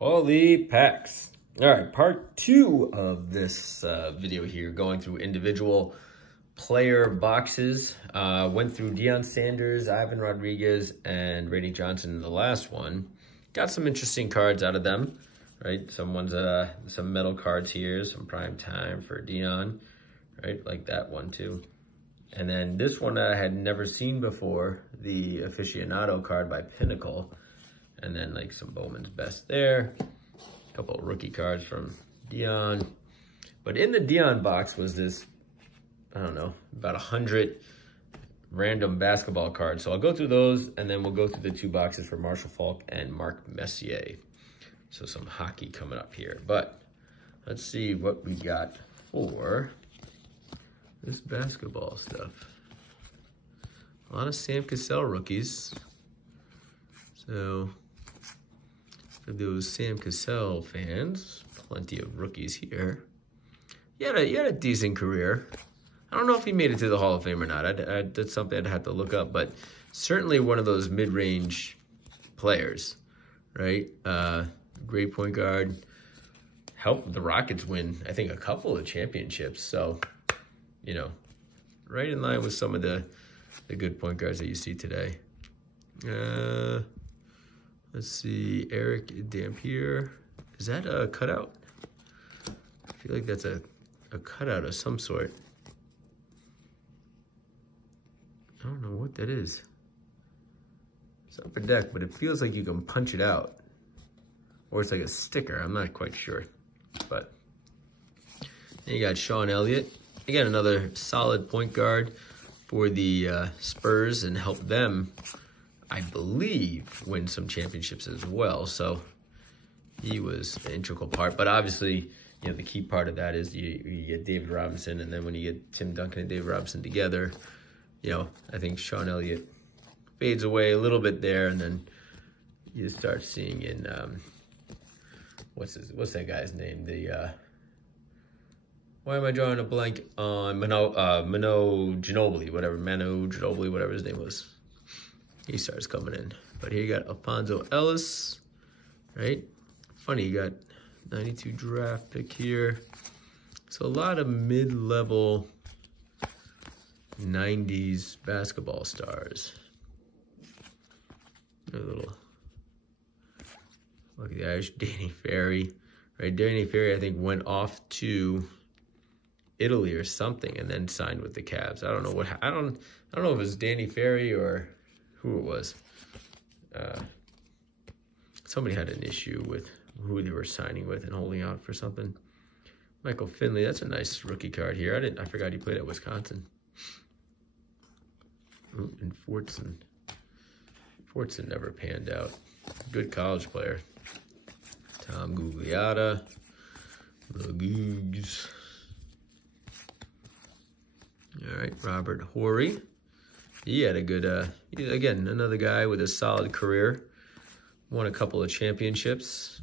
Holy packs. All right, part two of this video here, going through individual player boxes. Went through Deion Sanders, Ivan Rodriguez, and Randy Johnson in the last one. Got some interesting cards out of them, right? Some metal cards here, some prime time for Deion, right? Like that one too. And then this one I had never seen before, the aficionado card by Pinnacle. And then like some Bowman's Best there. A couple of rookie cards from Deion. But in the Deion box was this, I don't know, about 100 random basketball cards. So I'll go through those, and then we'll go through the two boxes for Marshall Faulk and Mark Messier. So some hockey coming up here. But let's see what we got for this basketball stuff. A lot of Sam Cassell rookies. So for those Sam Cassell fans, plenty of rookies here. He had a decent career. I don't know if he made it to the Hall of Fame or not. That's something I'd have to look up, but certainly one of those mid-range players, right? Great point guard. Helped the Rockets win, I think, a couple of championships. So, you know, right in line with some of the good point guards that you see today. Let's see, Eric Dampier. Is that a cutout? I feel like that's a cutout of some sort. I don't know what that is. It's upper deck, but it feels like you can punch it out. Or it's like a sticker, I'm not quite sure. But then you got Sean Elliott. Again, another solid point guard for the Spurs, and help them, I believe, win some championships as well. So he was an integral part. But obviously, you know, the key part of that is you get David Robinson, and then when you get Tim Duncan and David Robinson together, you know, I think Sean Elliott fades away a little bit there, and then you start seeing in what's that guy's name? Why am I drawing a blank on Manu Ginobili, whatever his name was. He starts coming in. But here you got Alfonso Ellis, right? Funny, you got 92 draft pick here. So a lot of mid-level 90s basketball stars. A little, look at the Irish Danny Ferry, right? Danny Ferry, I think, went off to Italy or something, and then signed with the Cavs. I don't know I don't know if it was Danny Ferry or who it was. Somebody had an issue with who they were signing with and holding out for something. Michael Finley, that's a nice rookie card here. I forgot he played at Wisconsin. Ooh, and Fortson never panned out. Good college player. Tom Gugliotta, the Googs. All right, Robert Horry. He had a good, again, another guy with a solid career. Won a couple of championships.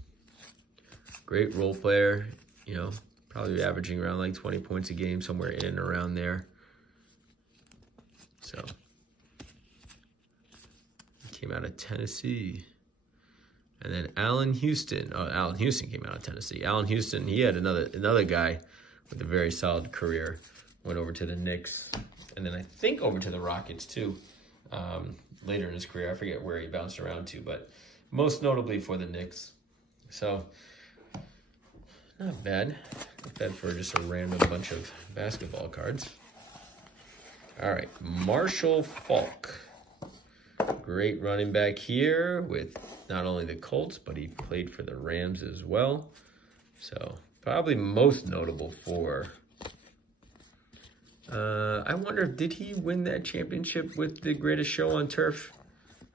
Great role player, you know, probably averaging around like 20 points a game, somewhere in and around there. So, he came out of Tennessee. And then Allen Houston. Oh, Allen Houston came out of Tennessee. Allen Houston, he had another guy with a very solid career. Went over to the Knicks, and then I think over to the Rockets too, later in his career. I forget where he bounced around to, but most notably for the Knicks. So, not bad. Not bad for just a random bunch of basketball cards. All right, Marshall Faulk. Great running back here with not only the Colts, but he played for the Rams as well. So, probably most notable for... I wonder, did he win that championship with the Greatest Show on Turf?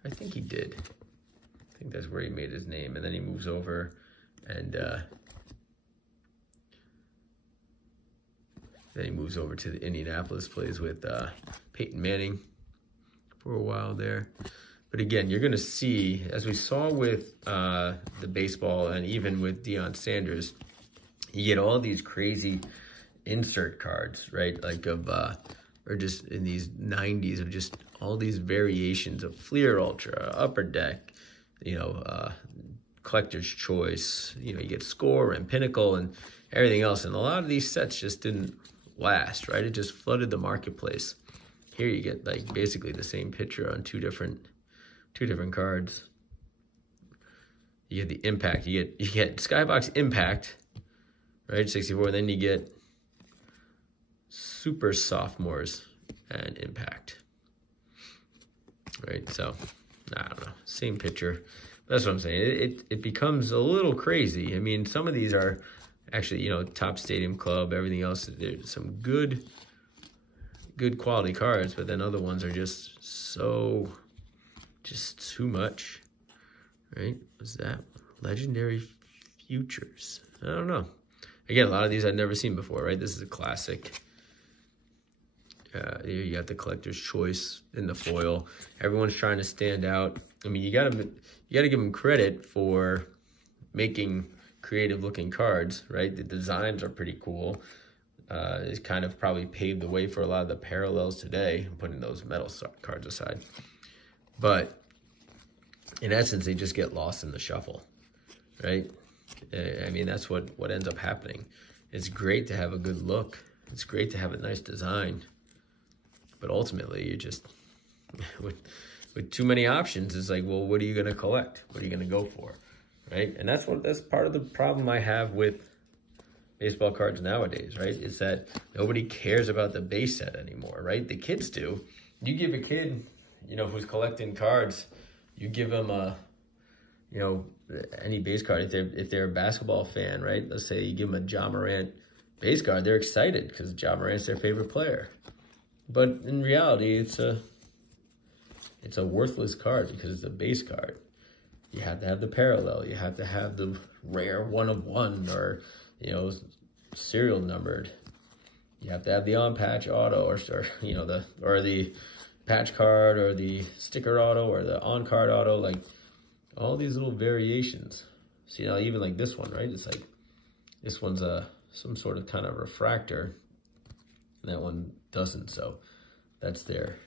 I think he did. I think that's where he made his name. And then he moves over and then he moves over to the Indianapolis, plays with Peyton Manning for a while there. But again, you're going to see, as we saw with the baseball and even with Deion Sanders, you get all these crazy insert cards, right? Like of, or just in these 90s of just all these variations of Fleer Ultra, Upper Deck, you know, collector's choice. You know, you get score and pinnacle and everything else. And a lot of these sets just didn't last, right? It just flooded the marketplace. Here you get like basically the same picture on two different cards. You get the impact. You get Skybox Impact, right? 64. And then you get Super Sophomores and Impact, right? So I don't know, same picture. That's what I'm saying. It becomes a little crazy. I mean, some of these are actually, you know, top stadium club, everything else. There's some good quality cards, but then other ones are just too much, right? What's that? Legendary Futures. I don't know. Again, a lot of these I've never seen before, right? This is a classic. You got the collector's choice in the foil. Everyone's trying to stand out. I mean, you gotta give them credit for making creative looking cards, right? The designs are pretty cool. It's kind of probably paved the way for a lot of the parallels today, putting those metal cards aside. But in essence, they just get lost in the shuffle, right? I mean, that's what ends up happening. It's great to have a good look. It's great to have a nice design. But ultimately, you just, with too many options, it's like, well, what are you going to collect? What are you going to go for, right? And that's part of the problem I have with baseball cards nowadays, right? Is that nobody cares about the base set anymore, right? The kids do. You give a kid, you know, who's collecting cards, you give them a, you know, any base card. If they're a basketball fan, right? Let's say you give them a Ja Morant base card, they're excited because Ja Morant's their favorite player. But in reality, it's a worthless card because it's a base card. You have to have the parallel. You have to have the rare 1 of 1, or, you know, serial numbered. You have to have the on patch auto, or you know, the patch card, or the sticker auto, or the on card auto. Like all these little variations. See, now even like this one, right? It's like this one's some sort of kind of refractor. That one doesn't, so that's their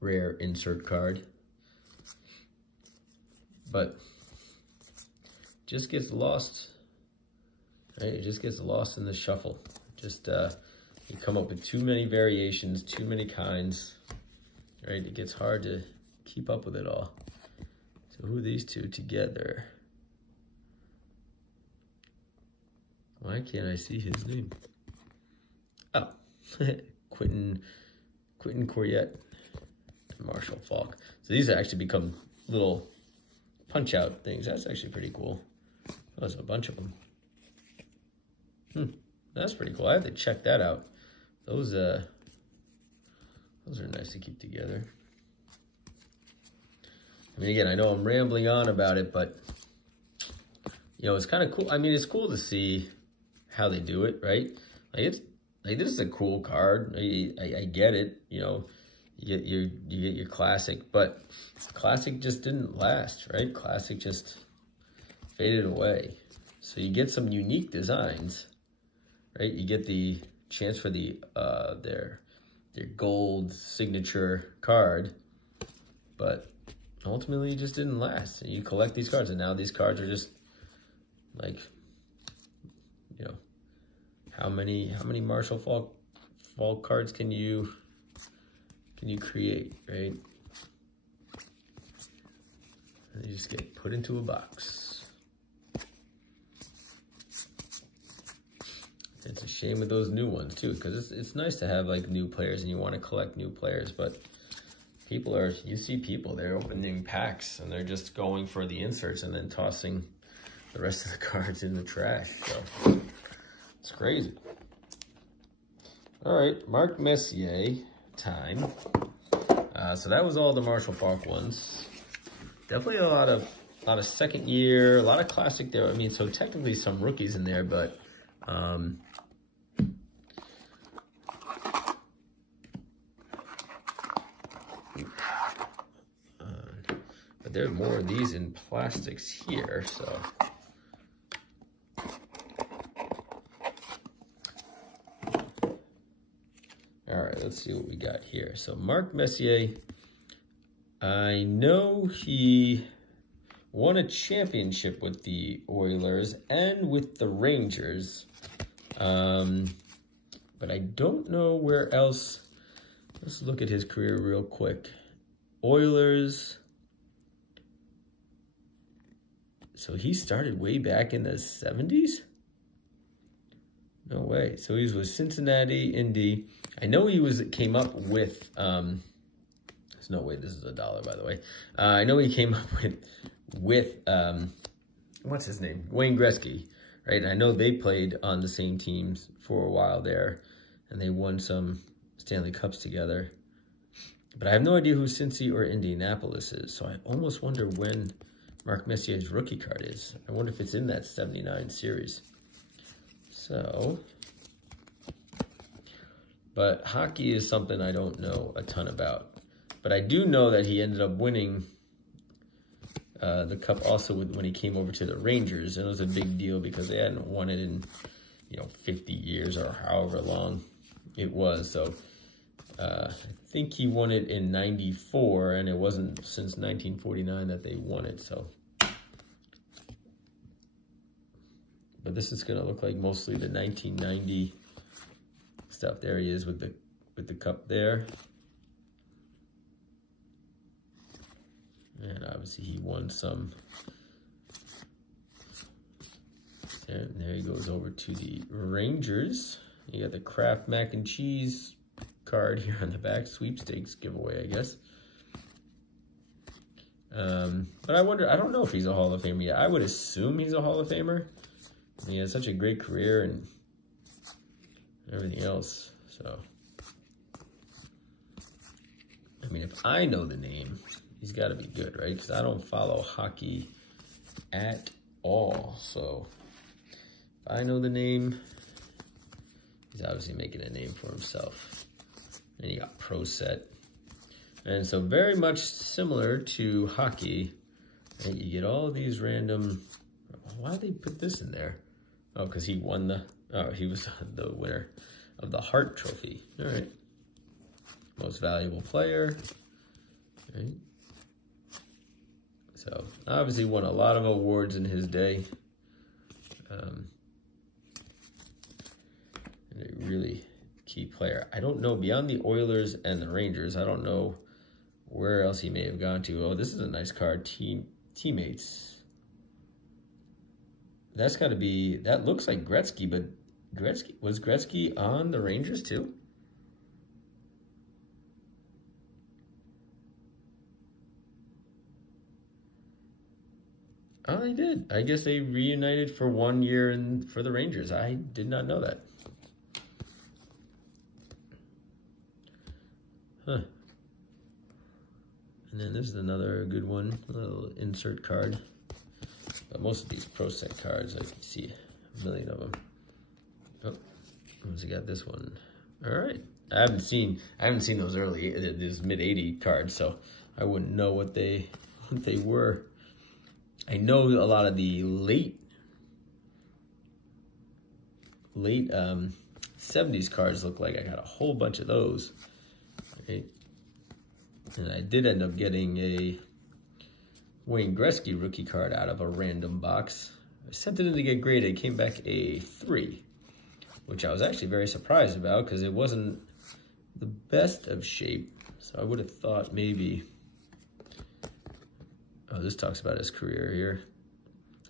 rare insert card. But just gets lost, right? It just gets lost in the shuffle. Just you come up with too many variations, too many kinds, right? It gets hard to keep up with it all. So who are these two together? Why can't I see his name? Oh. Quentin Coryett and Marshall Faulk. So these actually become little punch-out things. That's actually pretty cool. Oh, there's a bunch of them. That's pretty cool. I have to check that out. Those are nice to keep together. I mean, again, I know I'm rambling on about it, but, you know, it's kind of cool. I mean, it's cool to see how they do it, right? Like, this is a cool card. I get it. You know, you get your classic, but classic just didn't last, right? Classic just faded away. So you get some unique designs, right? You get the chance for the their gold signature card, but ultimately it just didn't last. And you collect these cards, and now these cards are just like, you know, how many Marshall Faulk cards can you create, right? And they just get put into a box. It's a shame with those new ones too, because it's nice to have like new players and you want to collect new players, but you see people, they're opening packs and they're just going for the inserts and then tossing the rest of the cards in the trash. So it's crazy. All right, Mark Messier time. So that was all the Marshall Faulk ones. Definitely a lot of second year, a lot of classic there. I mean, so technically some rookies in there, but there are more of these in plastics here, so. All right, let's see what we got here. So Mark Messier, I know he won a championship with the Oilers and with the Rangers. But I don't know where else. Let's look at his career real quick. Oilers. So he started way back in the 70s? No way. So he was with Cincinnati, Indy. I know he came up with, there's no way this is $1, by the way. I know he came up with what's his name? Wayne Gretzky, right? And I know they played on the same teams for a while there, and they won some Stanley Cups together. But I have no idea who Cincy or Indianapolis is, so I almost wonder when Mark Messier's rookie card is. I wonder if it's in that 79 series. So, but hockey is something I don't know a ton about. But I do know that he ended up winning the cup also when he came over to the Rangers. And it was a big deal because they hadn't won it in, 50 years or however long it was. So I think he won it in '94, and it wasn't since 1949 that they won it. So, but this is going to look like mostly the 1990 stuff. There he is with the cup there. And obviously he won some. There he goes over to the Rangers. You got the Kraft mac and cheese card here on the back. Sweepstakes giveaway, I guess. But I wonder, I don't know if he's a Hall of Famer yet. I would assume he's a Hall of Famer. He had such a great career and everything else. So, I mean, if I know the name, he's got to be good, right? Because I don't follow hockey at all. So, if I know the name, he's obviously making a name for himself. And you got Pro Set. And so very much similar to hockey, right? You get all these random, why did they put this in there? Oh, because he won he was the winner of the Hart Trophy. All right. Most valuable player, right? So obviously won a lot of awards in his day. And a really key player. I don't know, beyond the Oilers and the Rangers, I don't know where else he may have gone to. Oh, this is a nice card. Teammates. That's got to be, that looks like Gretzky, but was Gretzky on the Rangers too? Oh, they did. I guess they reunited for 1 year for the Rangers. I did not know that. Huh. And then this is another good one, a little insert card. But most of these Pro Set cards, I can see a million of them. Oh, who's got this one? All right. I haven't seen those early, these mid-80 cards, so I wouldn't know what they were. I know a lot of the late 70s cards look like I got a whole bunch of those. Right? And I did end up getting a Wayne Gretzky rookie card out of a random box. I sent it in to get graded. It came back a 3, which I was actually very surprised about because it wasn't the best of shape. So I would have thought maybe... Oh, this talks about his career here.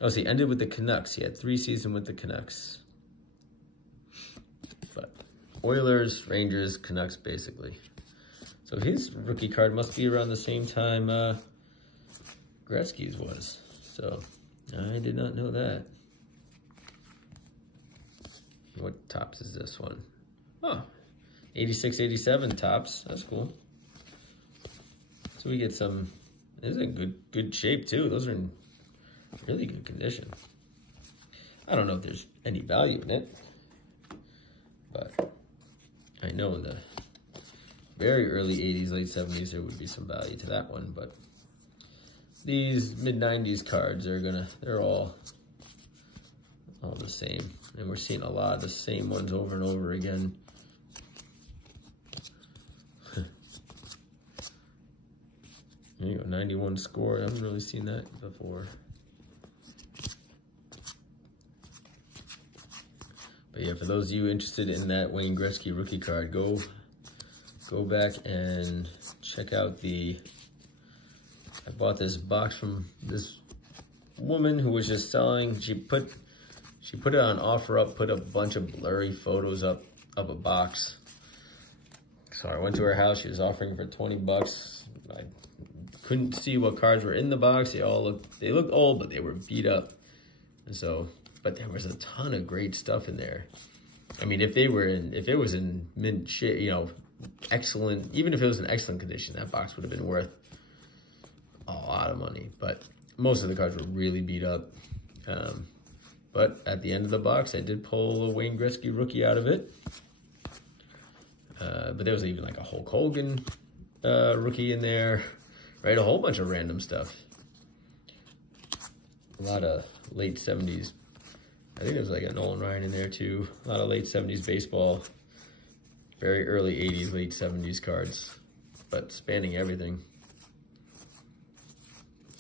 Oh, so he ended with the Canucks. He had 3 seasons with the Canucks. But Oilers, Rangers, Canucks, basically. So his rookie card must be around the same time Gretzky's was. So I did not know that. What tops is this one? Oh, 86, 87 tops. That's cool. So we get some... This is in good shape, too. Those are in really good condition. I don't know if there's any value in it, but I know in the very early 80s, late 70s, there would be some value to that one, but these mid-90s cards they're all the same. And we're seeing a lot of the same ones over and over again. There you go, 91 score. I haven't really seen that before. But yeah, for those of you interested in that Wayne Gretzky rookie card, go back and check out I bought this box from this woman who was just selling. She put it on OfferUp, put a bunch of blurry photos up of a box. So I went to her house. She was offering for 20 bucks. I couldn't see what cards were in the box. They looked old, but they were beat up. And so, but there was a ton of great stuff in there. I mean, if it was in mint shit, you know, excellent, even if it was in excellent condition, that box would have been worth a lot of money. But most of the cards were really beat up. But at the end of the box, I did pull a Wayne Gretzky rookie out of it. But there was even like a Hulk Hogan rookie in there, right? A whole bunch of random stuff. A lot of late 70s. I think there's like a Nolan Ryan in there too. A lot of late 70s baseball. Very early 80s, late 70s cards. But spanning everything.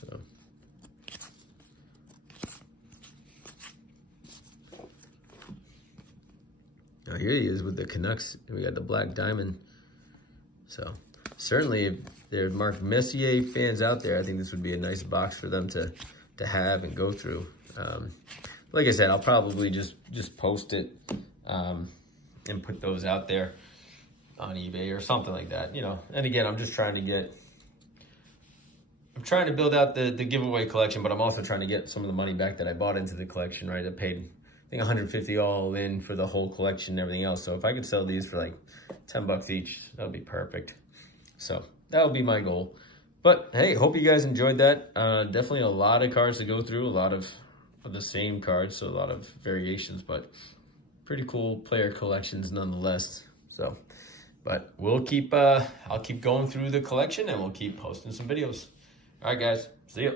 So. Now here he is with the Canucks. We got the black diamond. So certainly if there are marked Messier fans out there, I think this would be a nice box for them to have and go through. Like I said, I'll probably just post it and put those out there on eBay or something like that, you know. And again, I'm trying to build out the giveaway collection, but I'm also trying to get some of the money back that I bought into the collection, right? I paid, I think, $150 all in for the whole collection and everything else. So if I could sell these for like 10 bucks each, that would be perfect. So that would be my goal. But hey, hope you guys enjoyed that. Definitely a lot of cards to go through, a lot of the same cards, so a lot of variations, but pretty cool player collections nonetheless. So, but we'll keep, I'll keep going through the collection and we'll keep posting some videos. All right, guys, see ya.